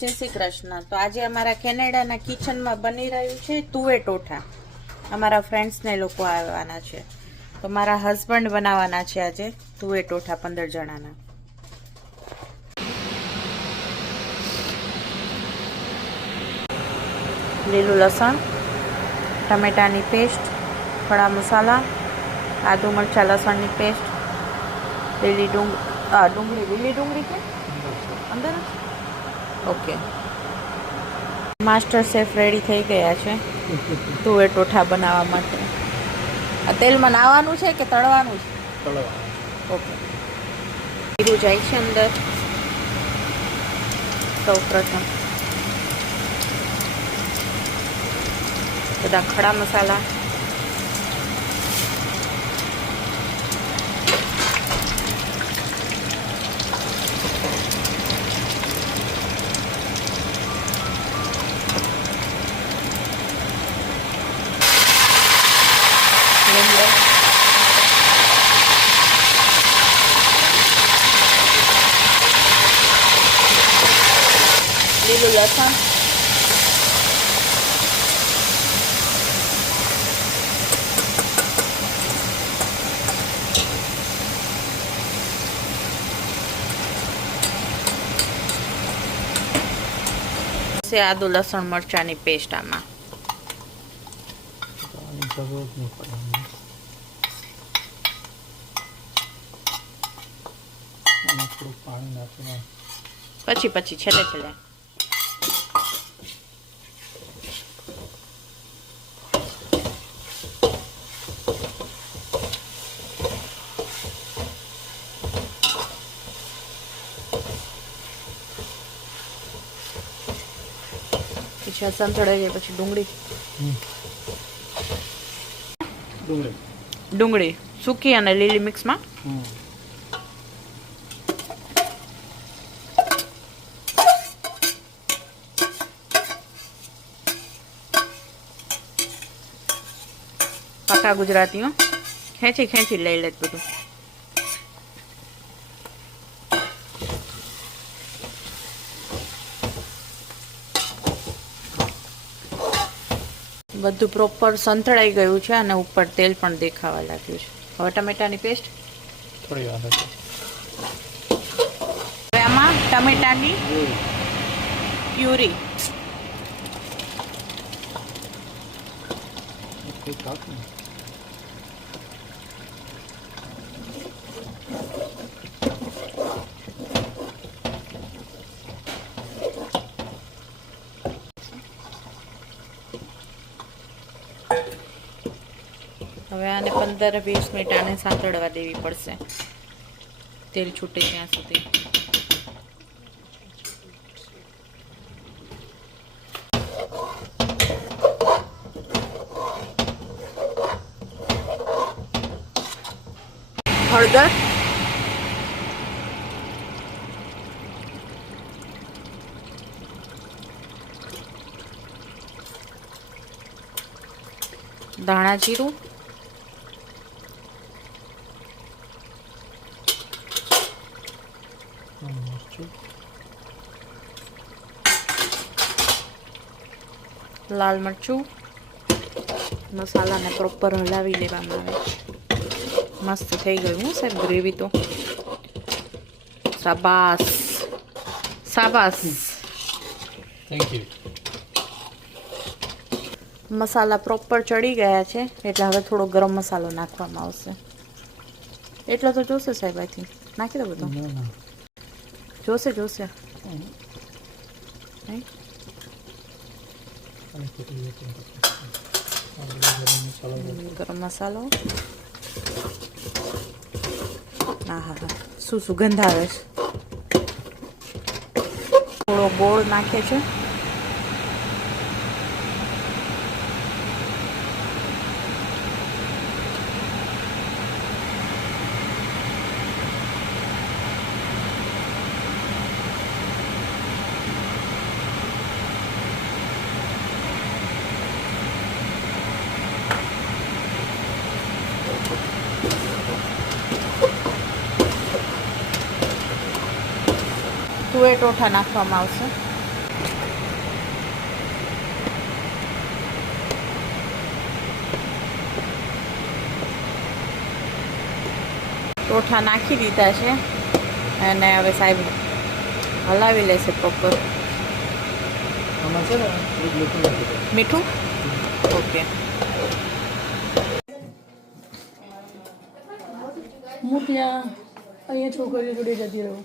જય શ્રી કૃષ્ણ। તો આજે અમારા કેનેડાના કિચનમાં બની રહ્યું છે તુવેર ટોઠા। અમારા ફ્રેન્ડ્સને લોકો આવવાના છે, તો મારા હસબન્ડ બનાવવાના છે આજે તુવેર ટોઠા 15 જણાના। લીલું લસણ, ટમેટાની પેસ્ટ, ખડા મસાલા, આદુ મરચાં લસણની પેસ્ટ, લીલી ડુંગળી છે અંદર। ઓકે, માસ્ટર શેફ રેડી થઈ ગયા છે તુવેર ટોઠા બનાવવા માટે। આ તેલમાં નાવાનું છે કે તળવાનું છે? તળવાનું। ઓકે, જીરું જાય છે અંદર સૌ પ્રથમ, બધા ખડા મસાલા, લીલું લસણ, આદુ લસણ મરચાંની પેસ્ટ આમાં, પછી છેલ્લે પછી સંતળાઈ જાય પછી ડુંગળી સૂકી અને લીલી મિક્સમાં, પાકા ગુજરાતીઓ ખેંચી લઈ લે બધું। બધું પ્રોપર સંતળાઈ ગયું છે અને ઉપર તેલ પણ દેખાવા લાગ્યું છે। હવે ટમેટાની પેસ્ટ થોડી વાર, હવે આમાં ટમેટાની પ્યુરી, હવે આને 15-20 મિનિટ આને સાંતળવા દેવી પડશે, તેલ છૂટે ત્યાં સુધી। હળદર, ધાણા જીરું, લાલ મરચું, મસાલાને પ્રોપર હલાવી લેવામાં આવે। મસ્ત થઈ ગયું હું સાહેબ ગ્રેવી તો, શાબાશ થેન્ક યુ। મસાલા પ્રોપર ચડી ગયા છે એટલે હવે થોડો ગરમ મસાલો નાખવામાં આવશે। એટલો તો જોશે સાહેબ, આઈ થિંક નાખી દો બધો, જોશે ગરમ મસાલો। હા, શું સુગંધ આવે છે। થોડો ગોળ નાખે છે, તુવેર ટોઠા નાખવામાં આવશે। ટોઠા નાખી દીધા છે અને હવે સાહેબ હલાવી લેશે પ્રોપર. આમાં છે ને થોડુંક મીઠું નાખી દો. મીઠું ઓકે. હું ત્યાં અહીંયા છોકરીઓ જોડે જતી રહું.